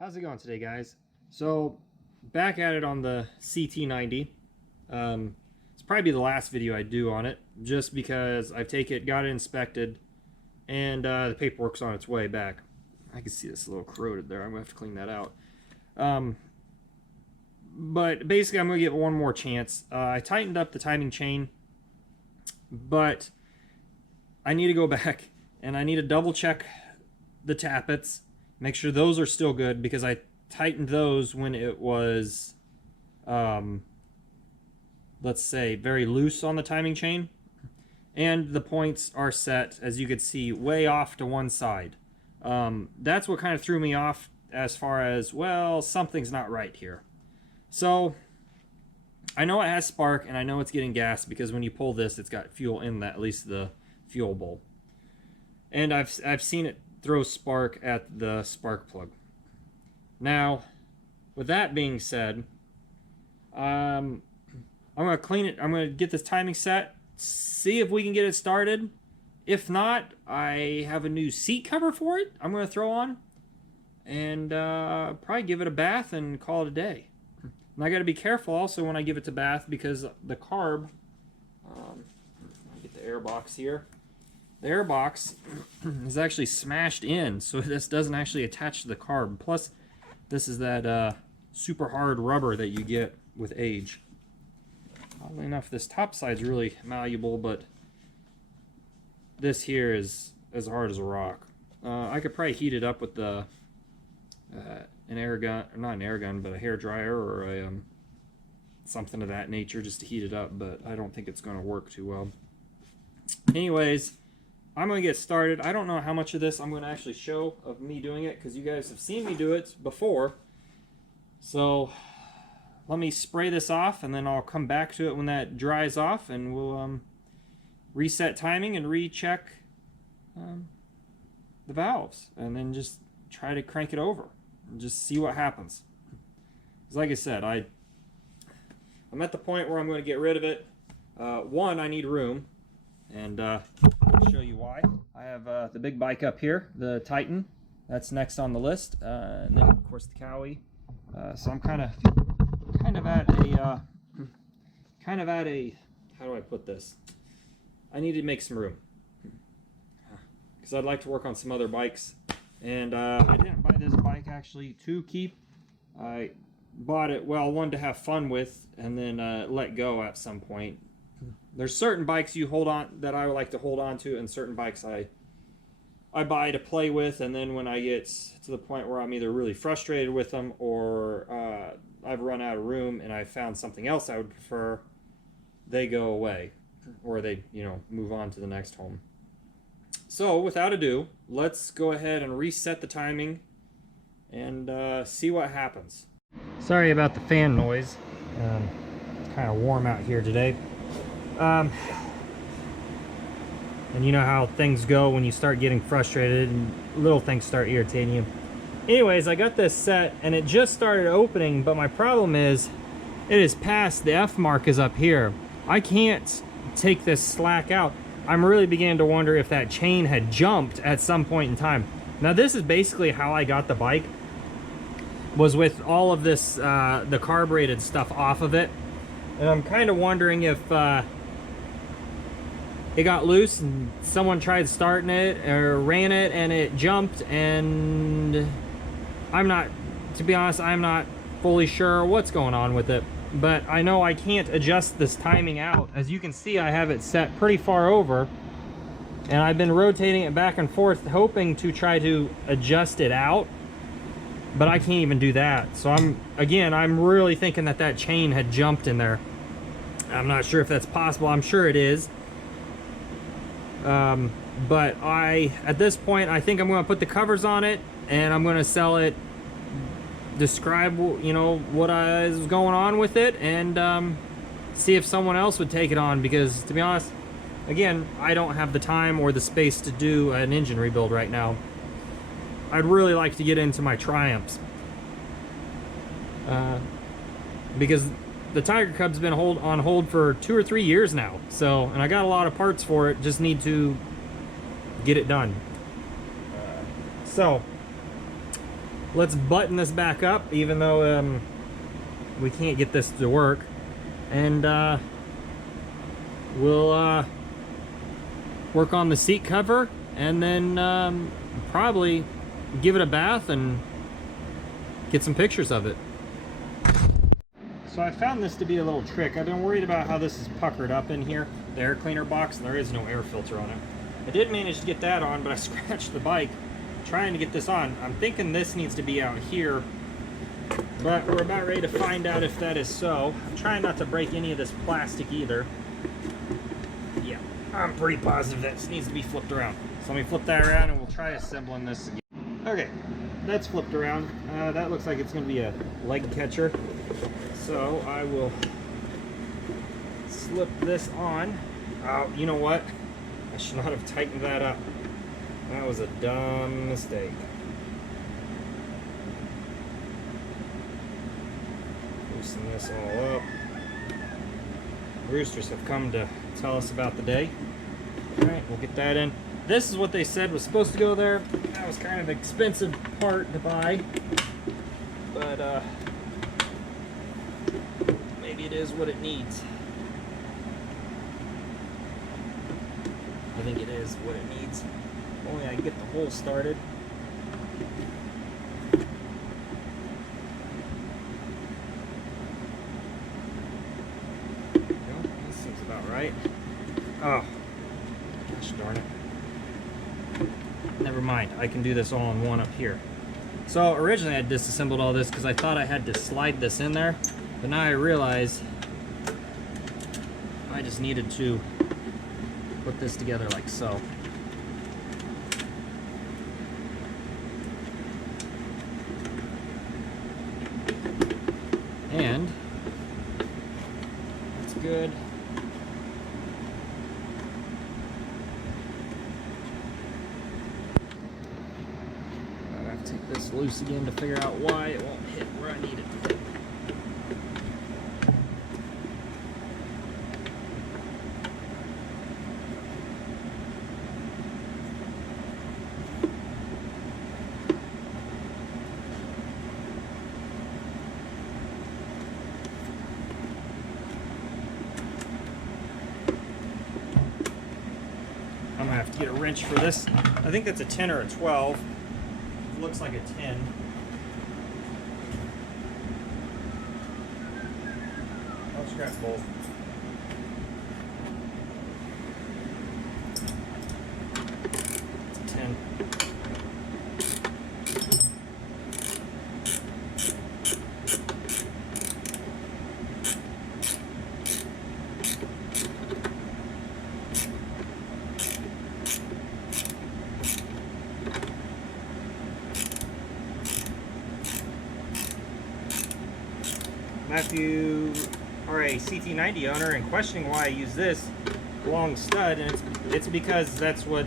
How's it going today, guys? So, back at it on the CT90. It's probably the last video I do on it, just because I've got it inspected, and the paperwork's on its way back. I can see this a little corroded there. I'm going to have to clean that out. But basically, I'm going to give it one more chance. I tightened up the timing chain, but I need to go back, and I need to double check the tappets. Make sure those are still good, because I tightened those when it was, let's say, very loose on the timing chain. And the points are set, as you can see, way off to one side. That's what kind of threw me off as far as, well, something's not right here. So, I know it has spark, and I know it's getting gas, because when you pull this, it's got fuel in that, at least the fuel bowl. And I've seen it throw spark at the spark plug. Now, with that being said, I'm going to clean it. I'm going to get this timing set, see if we can get it started. If not, I have a new seat cover for it I'm going to throw on, and probably give it a bath and call it a day. And I got to be careful also when I give it to bath, because the carb, get the air box here. The air box is actually smashed in, so this doesn't actually attach to the carb. Plus, this is that super hard rubber that you get with age. Oddly enough, this top side's really malleable, but this here is as hard as a rock. I could probably heat it up with the an air gun, or not an air gun, but a hair dryer or a something of that nature, just to heat it up. But I don't think it's going to work too well. Anyways, I'm going to get started. I don't know how much of this I'm going to actually show of me doing it, because you guys have seen me do it before. So let me spray this off, and then I'll come back to it when that dries off, and we'll reset timing and recheck the valves, and then just try to crank it over and just see what happens. Because like I said, I'm at the point where I'm going to get rid of it. One, I need room, and I'll show you why. I have the big bike up here, the Titan. That's next on the list, and then of course the Cowie. So I'm kind of at a how do I put this? I need to make some room, because I'd like to work on some other bikes. And I didn't buy this bike actually to keep. I bought it, well, one, to have fun with, and then let go at some point. There's certain bikes you hold on, that I would like to hold on to, and certain bikes I buy to play with, and then when I get to the point where I'm either really frustrated with them, or I've run out of room and I found something else I would prefer, they go away, or they, move on to the next home. So without ado, let's go ahead and reset the timing and see what happens. Sorry about the fan noise. It's kind of warm out here today. And you know how things go when you start getting frustrated and little things start irritating you. Anyways, I got this set and it just started opening, but my problem is it is past the F mark is up here. I can't take this slack out. I'm really beginning to wonder if that chain had jumped at some point in time. Now this is basically how I got the bike, was with all of this, the carbureted stuff off of it. And I'm kind of wondering if it got loose and someone tried starting it or ran it and it jumped, and to be honest, I'm not fully sure what's going on with it. But I know I can't adjust this timing out. As you can see, I have it set pretty far over, and I've been rotating it back and forth, hoping to try to adjust it out, but I can't even do that. So I'm really thinking that chain had jumped in there. I'm not sure if that's possible. I'm sure it is. But at this point, I think I'm going to put the covers on it, and I'm going to sell it, describe, what is going on with it, and see if someone else would take it on, because to be honest, again, I don't have the time or the space to do an engine rebuild right now. I'd really like to get into my Triumphs, because the Tiger Cub's been on hold for 2 or 3 years now. So, and I got a lot of parts for it, just need to get it done. So let's button this back up, even though we can't get this to work. And we'll work on the seat cover, and then probably give it a bath and get some pictures of it. So I found this to be a little trick. I've been worried about how this is puckered up in here, the air cleaner box, and there is no air filter on it. I did manage to get that on, but I scratched the bike trying to get this on. I'm thinking this needs to be out here, but we're about ready to find out if that is so. I'm trying not to break any of this plastic either. Yeah, I'm pretty positive that needs to be flipped around. So let me flip that around and we'll try assembling this again. Okay, that's flipped around. That looks like it's going to be a leg catcher. So I will slip this on. Oh, you know what? I should not have tightened that up. That was a dumb mistake. Loosen this all up. Roosters have come to tell us about the day. Alright, we'll get that in. This is what they said was supposed to go there. That was kind of an expensive part to buy. But, maybe it is what it needs. I think it is what it needs. If only I can get the hole started. This seems about right. Oh, gosh darn it. Never mind, I can do this all in one up here. So originally I disassembled all this because I thought I had to slide this in there, but now I realize I just needed to put this together like so. And that's good. I have to take this loose again to figure out why it won't hit where I need it to hit. I'm gonna have to get a wrench for this. I think that's a 10 or a 12. It looks like a 10. I'll scratch both. It's a 10. Matthew, or a Ct90 owner, and questioning why I use this long stud, and it's because that's what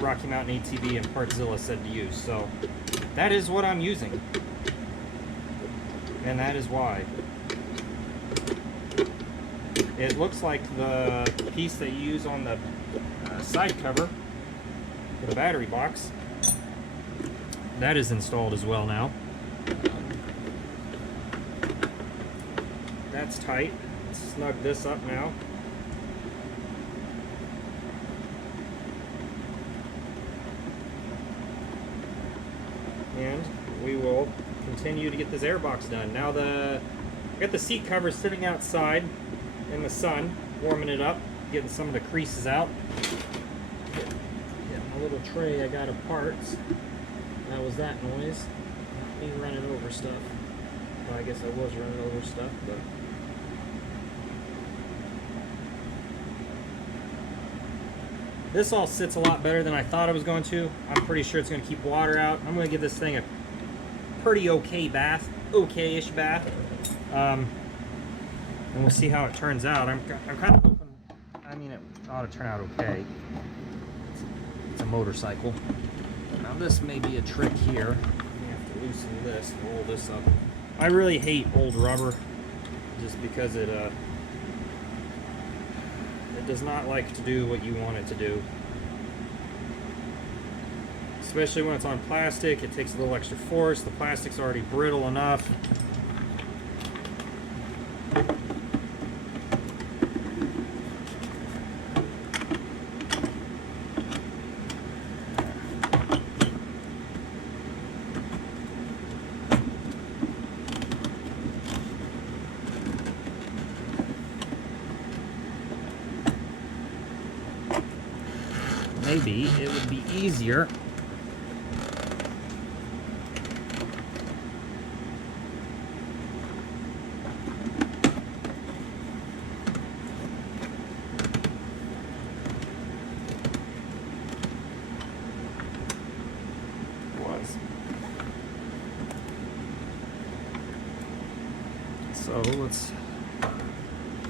Rocky Mountain ATV and Partzilla said to use. So that is what I'm using, and that is why. It looks like the piece that you use on the side cover for the battery box, that is installed as well now. That's tight. Let's snug this up now. And we will continue to get this airbox done. Now I got the seat cover sitting outside in the sun, warming it up, getting some of the creases out. Get my little tray I got of parts. That was that noise. Me running over stuff. Well, I guess I was running over stuff, but this all sits a lot better than I thought it was going to. I'm pretty sure it's going to keep water out. I'm going to give this thing a pretty okay bath, okay-ish bath, and we'll see how it turns out. I'm kind of hoping, I mean, it ought to turn out okay. It's a motorcycle. Now this may be a trick here. We have to loosen this and roll this up. I really hate old rubber, just because it does not like to do what you want it to do. especially when it's on plastic. It takes a little extra force. The plastic's already brittle enough. Maybe it would be easier so let's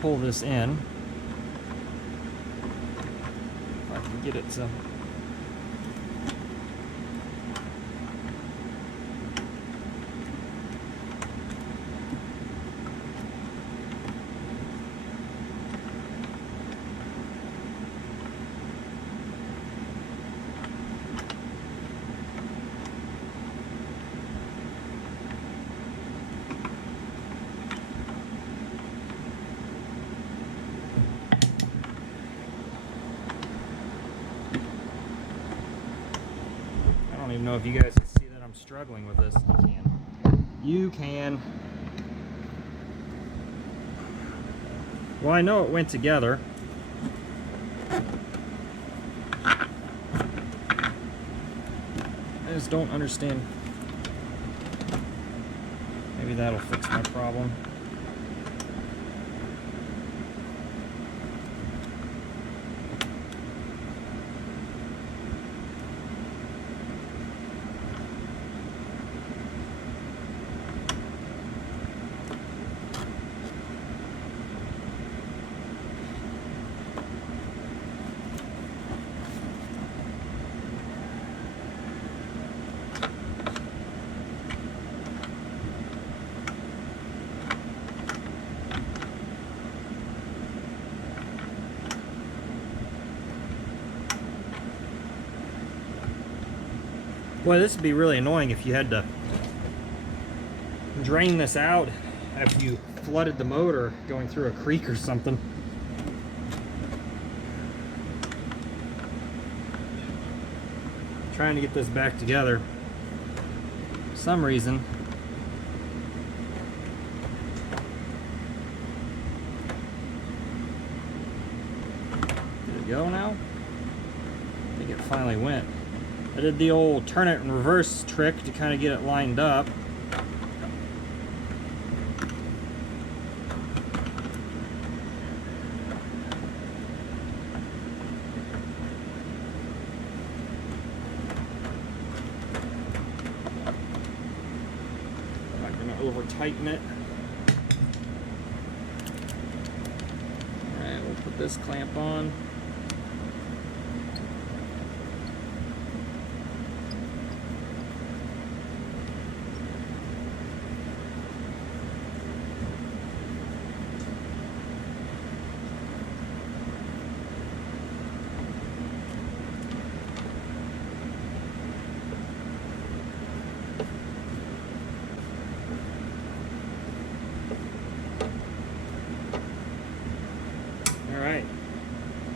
pull this in. If I can get it to. I don't even know if you guys can see that I'm struggling with this. You can. You can. Well, I know it went together. I just don't understand. Maybe that'll fix my problem. Boy, this would be really annoying if you had to drain this out after you flooded the motor going through a creek or something. Trying to get this back together. For some reason. Did it go now? I think it finally went. I did the old turn it in reverse trick to kind of get it lined up. I'm not going to over tighten it. Alright, we'll put this clamp on. Alright,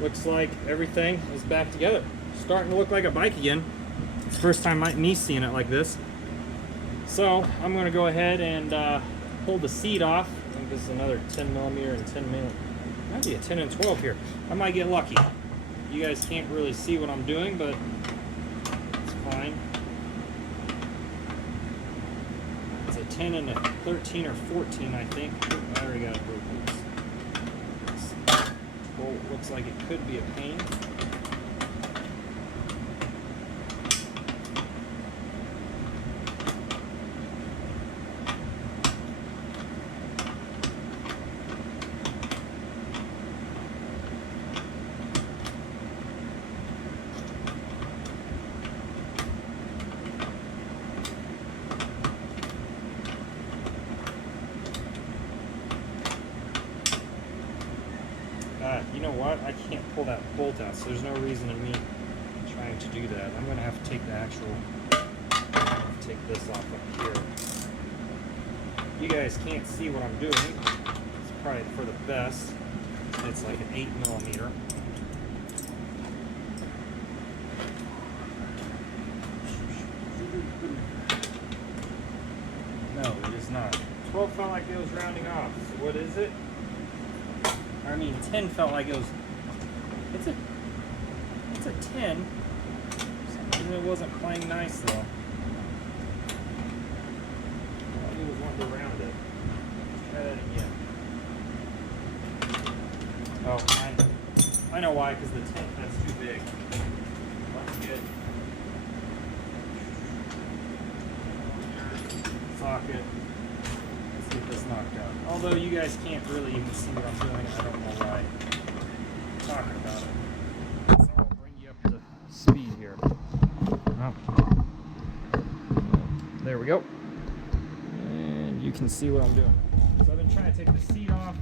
looks like everything is back together. Starting to look like a bike again. It's the first time me seeing it like this. So I'm going to go ahead and pull the seat off. I think this is another 10mm and 10mm. Might be a 10 and 12 here. I might get lucky. You guys can't really see what I'm doing, but it's fine. It's a 10 and a 13 or 14, I think. Oh, I already got it broke loose. Bolt looks like it could be a pain. You know what? I can't pull that bolt out, so there's no reason in me trying going to do that. I'm going to have to take the actual, take this off up here. You guys can't see what I'm doing. It's probably for the best. It's like an 8mm. No, it is not. 12 felt like it was rounding off. So what is it? I mean, 10 felt like it was. It's a 10. For some reason it wasn't playing nice though. He was wanting to round it. Let's try that again. Oh, I know why, because the 10, that's too big. Let's get socket. Let's get this knocked out. Although you guys can't really even see what I'm doing, I don't know why I'm talking about it. So I'll bring you up to speed here. Oh. There we go. And you can see what I'm doing. So I've been trying to take the seat off.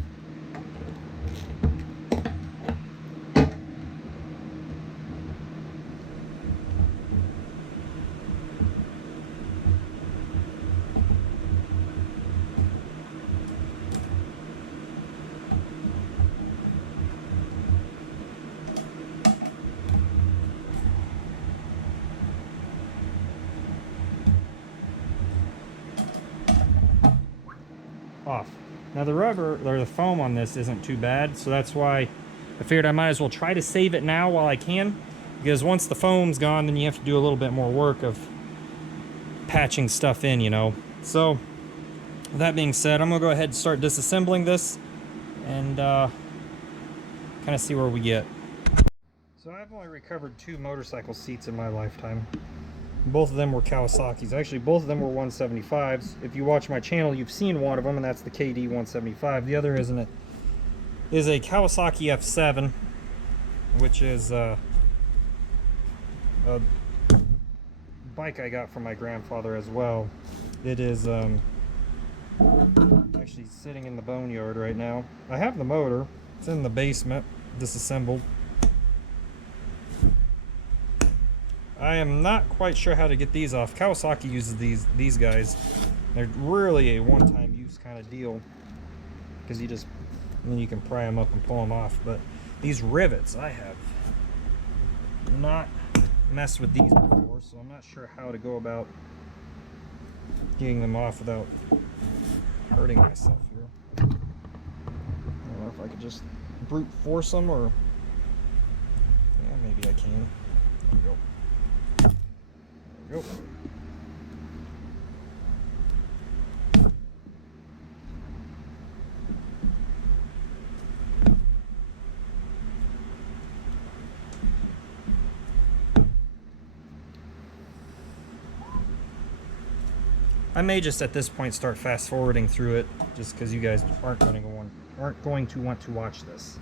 Off. Now the rubber or the foam on this isn't too bad, so that's why I figured I might as well try to save it now while I can, because once the foam's gone, then you have to do a little bit more work of patching stuff in, you know. So with that being said, I'm gonna go ahead and start disassembling this and kind of see where we get. So I've only recovered 2 motorcycle seats in my lifetime. Both of them were Kawasaki's. Actually, both of them were 175s. If you watch my channel, you've seen one of them, and that's the KD 175. The other is a Kawasaki F7, which is a bike I got from my grandfather as well. It is actually sitting in the boneyard right now. I have the motor. It's in the basement, disassembled. I am not quite sure how to get these off. Kawasaki uses these guys. They're really a one-time use kind of deal, because you can pry them up and pull them off. But these rivets, I have not messed with these before, so I'm not sure how to go about getting them off without hurting myself here. I don't know if I could just brute force them, or yeah, maybe I can. There we go. There we go. I may just at this point start fast forwarding through it, just because you guys aren't going to want to watch this.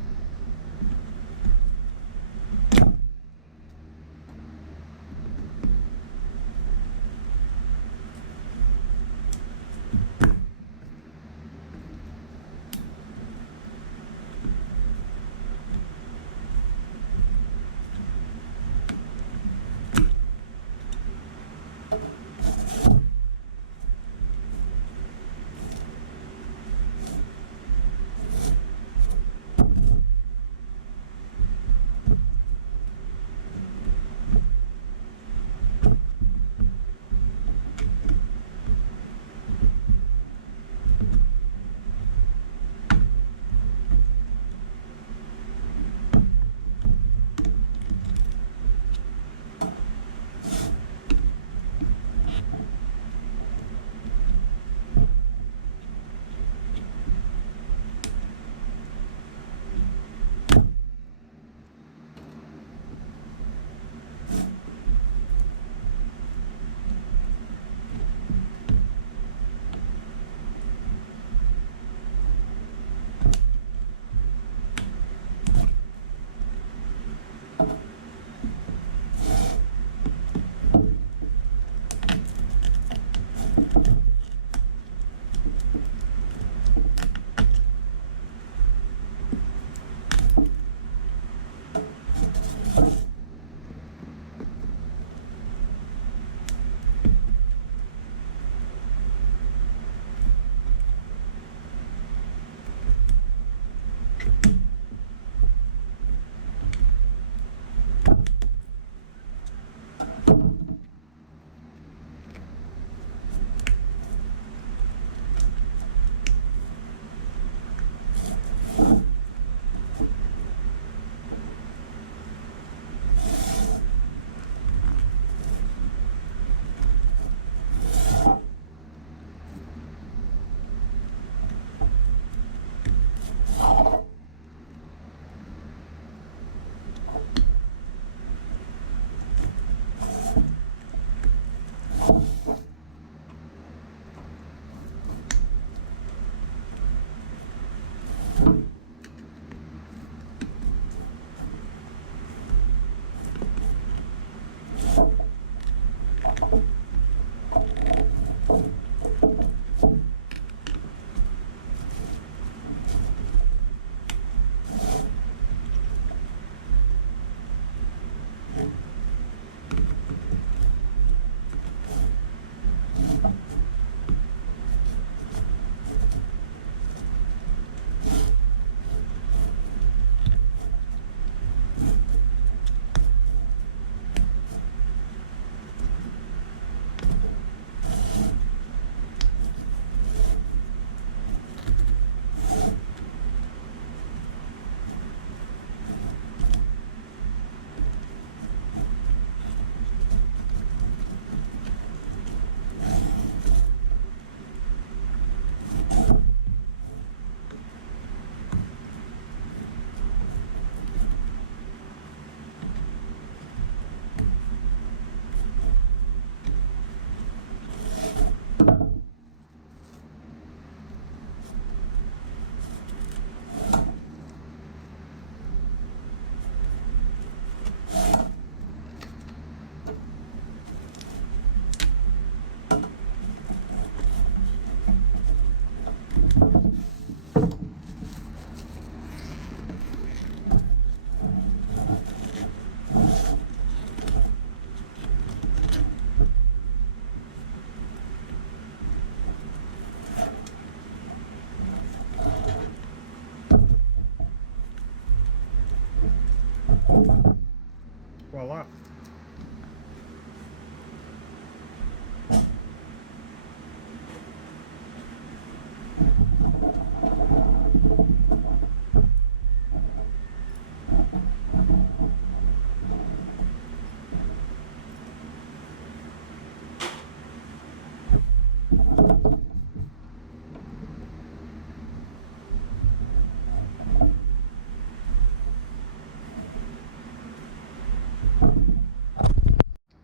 Voila.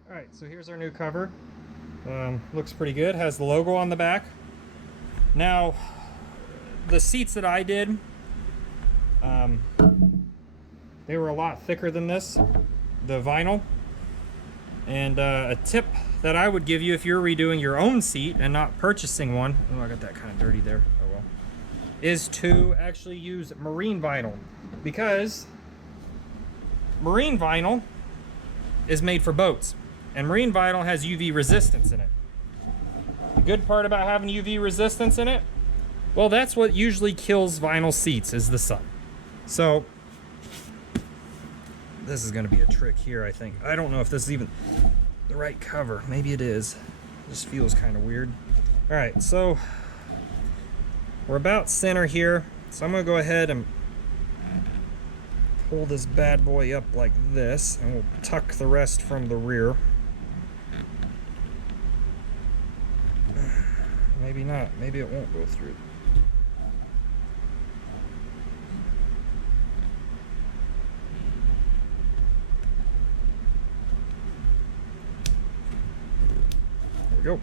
Alright, so here's our new cover. Looks pretty good. Has the logo on the back. Now, the seats that I did, they were a lot thicker than this, the vinyl. And a tip that I would give you if you're redoing your own seat and not purchasing one, oh, I got that kind of dirty there, oh well, is to actually use marine vinyl, because marine vinyl is made for boats, and marine vinyl has UV resistance in it. The good part about having UV resistance in it, well, that's what usually kills vinyl seats, is the sun. So this is going to be a trick here, I think. I don't know if this is even the right cover. Maybe it is. It just feels kind of weird. All right, so we're about center here. So I'm going to go ahead and pull this bad boy up like this, and we'll tuck the rest from the rear. Maybe not. Maybe it won't go through. There we go.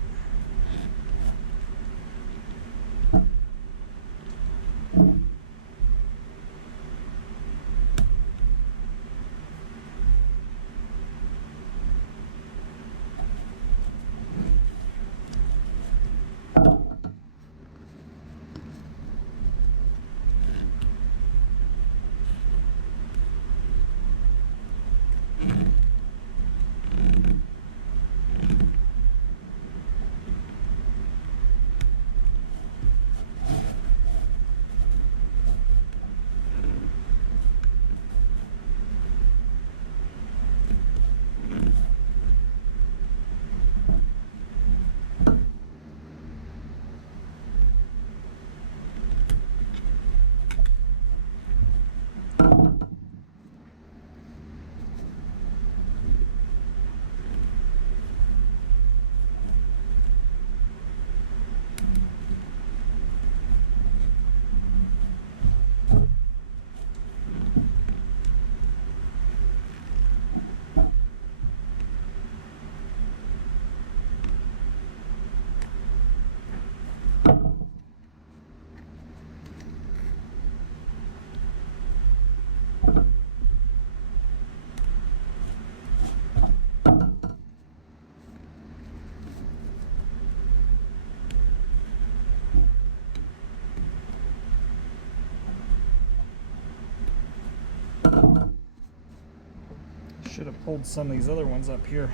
hold some of these other ones up here.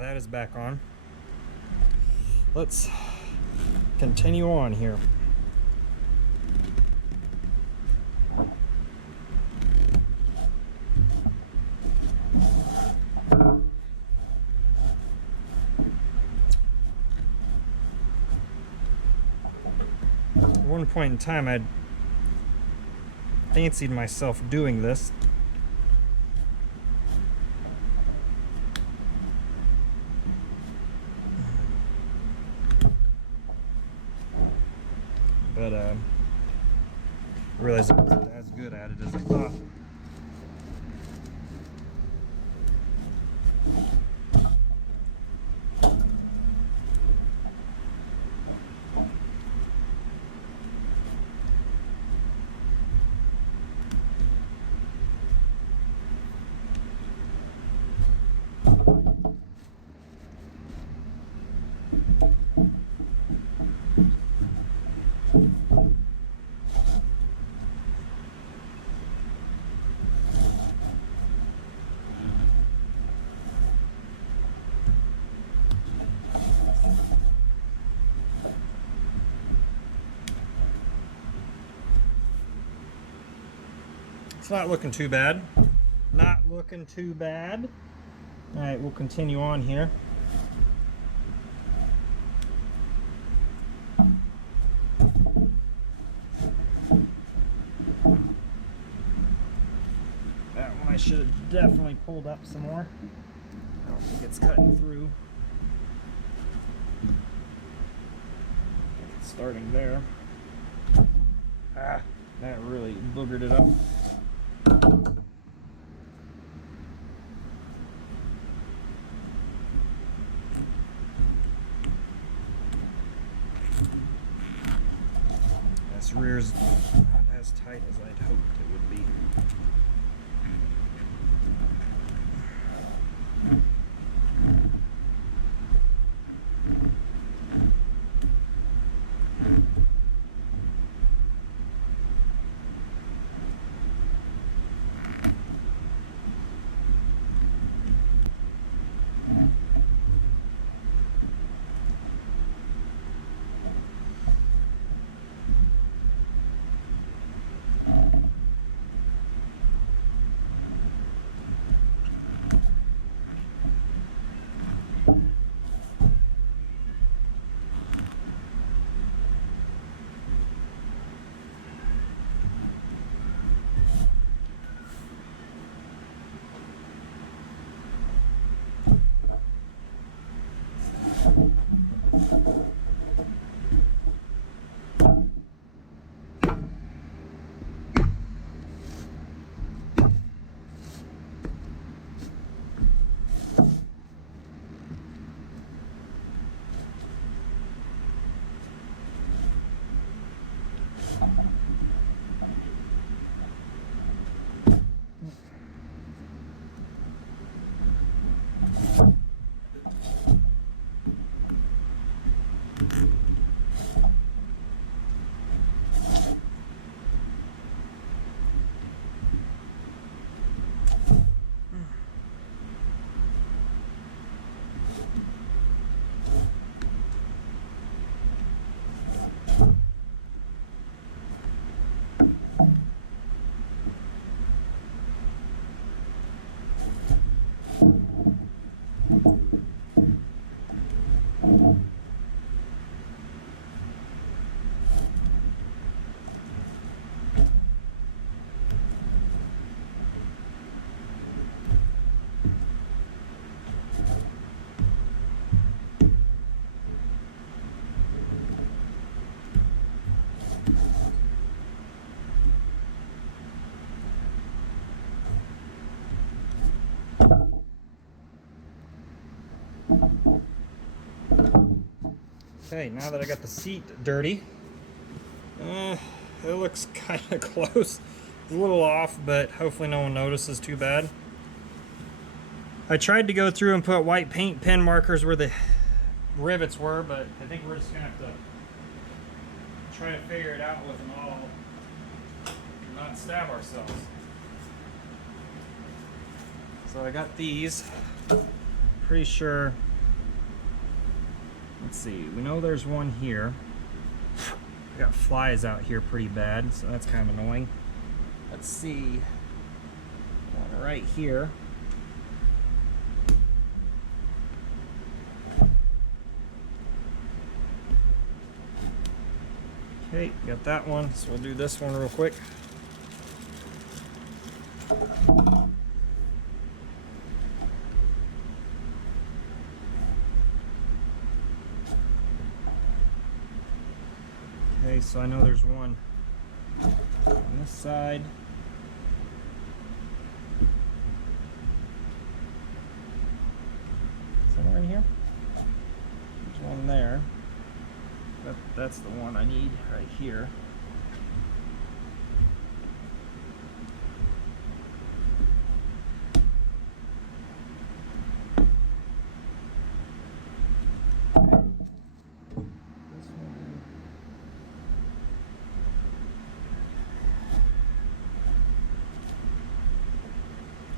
That is back on. Let's continue on here. At one point in time, I'd fancied myself doing this. But I realized I wasn't as good at it as I thought. It's not looking too bad. Not looking too bad. All right, we'll continue on here. That one I should have definitely pulled up some more. I don't think it's cutting through. Starting there. Ah, that really boogered it up. This rear's not as tight as I'd hoped it would be. Okay, now that I got the seat dirty, it looks kind of close. It's a little off, but hopefully no one notices too bad. I tried to go through and put white paint pen markers where the rivets were, but I think we're just gonna have to try to figure it out with them all and not stab ourselves. So I got these. Pretty sure. Let's see, we know there's one here. I got flies out here pretty bad, so that's kind of annoying. Let's see. One right here. Okay, got that one, so we'll do this one real quick. Okay, so I know there's one on this side. Somewhere in here? There's one there. That's the one I need right here.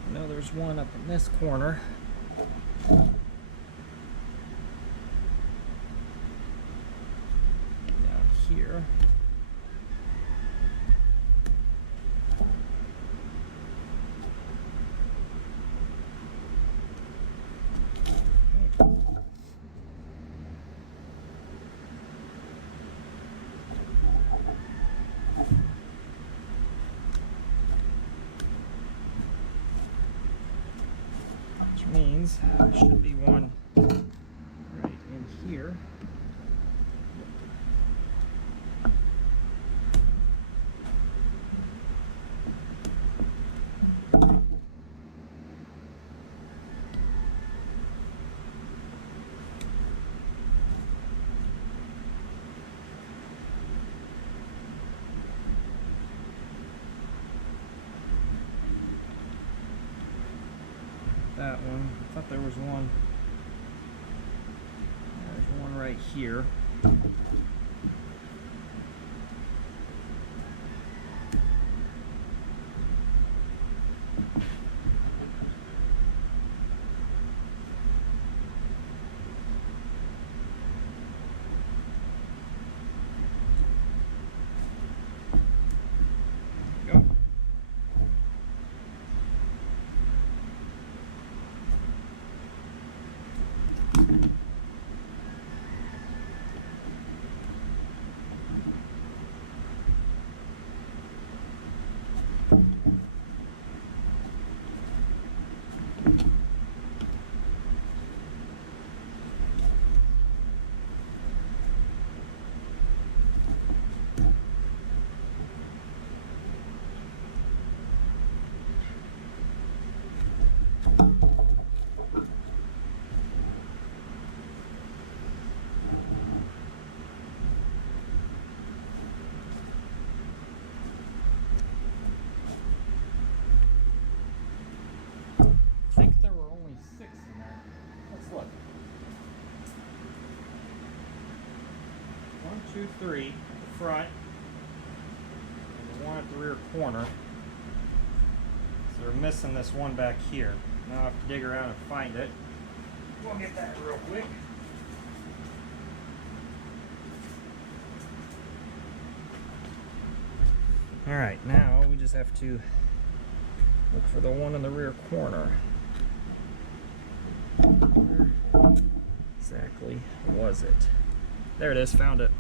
I know there's one up in this corner. Here. Which means there should be one right in here. That one. I thought there was one. There's one right here. Two, three at the front, and the one at the rear corner. So we're missing this one back here. Now I have to dig around and find it. We'll get that real quick. Alright, now we just have to look for the one in the rear corner. Where exactly was it? There it is, found it.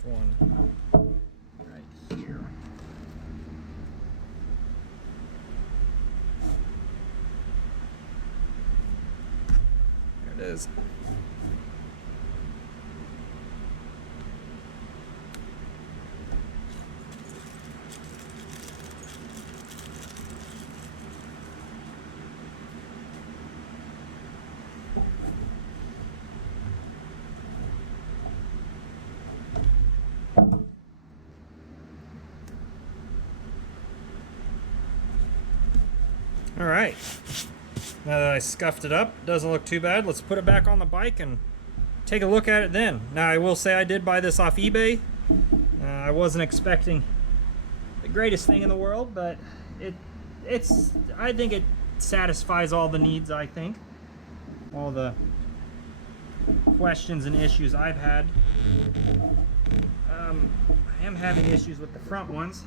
last one right here. There it is. All right, now that I scuffed it up, doesn't look too bad. Let's put it back on the bike and take a look at it then. Now I will say I did buy this off eBay. I wasn't expecting the greatest thing in the world, but I think it satisfies all the needs, I think. All the questions and issues I've had. I am having issues with the front ones,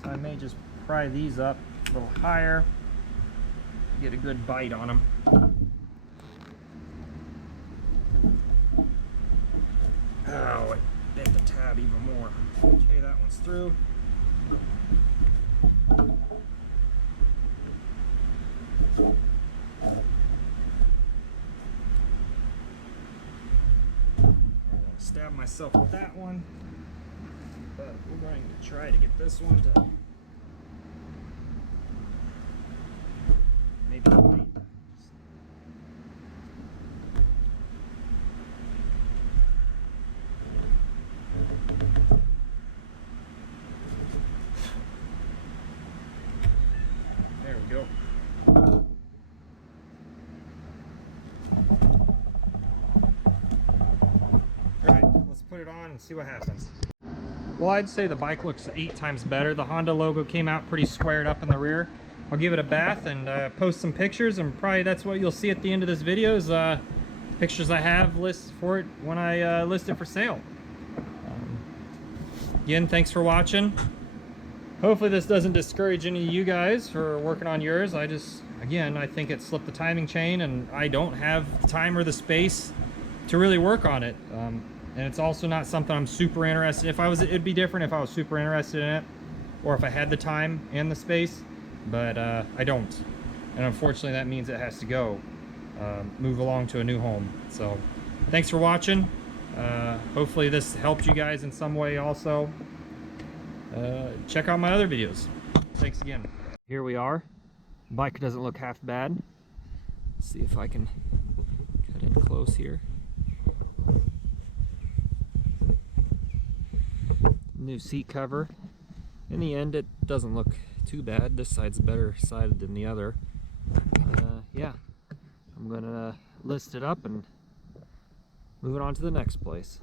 so I may just pry these up a little higher, get a good bite on them. Oh, it bent the tab even more. Okay, that one's through. I'm gonna stab myself with that one, but we're going to try to get this one to maybe light. There we go. Alright, let's put it on and see what happens. Well, I'd say the bike looks 8 times better. The Honda logo came out pretty squared up in the rear. I'll give it a bath and post some pictures, and probably that's what you'll see at the end of this video is pictures I have listed for it when I list it for sale. Again, thanks for watching. Hopefully this doesn't discourage any of you guys for working on yours. I think it slipped the timing chain, and I don't have the time or the space to really work on it. And it's also not something I'm super interested in. It'd be different if I was super interested in it, or if I had the time and the space. But I don't, and unfortunately that means it has to go move along to a new home. So thanks for watching. Hopefully this helped you guys in some way also. Check out my other videos. Thanks again. Here we are. Bike doesn't look half bad. Let's see if I can cut in close here. New seat cover. In the end, it doesn't look too bad. This side's better sided than the other. Yeah, I'm gonna list it up and move it on to the next place.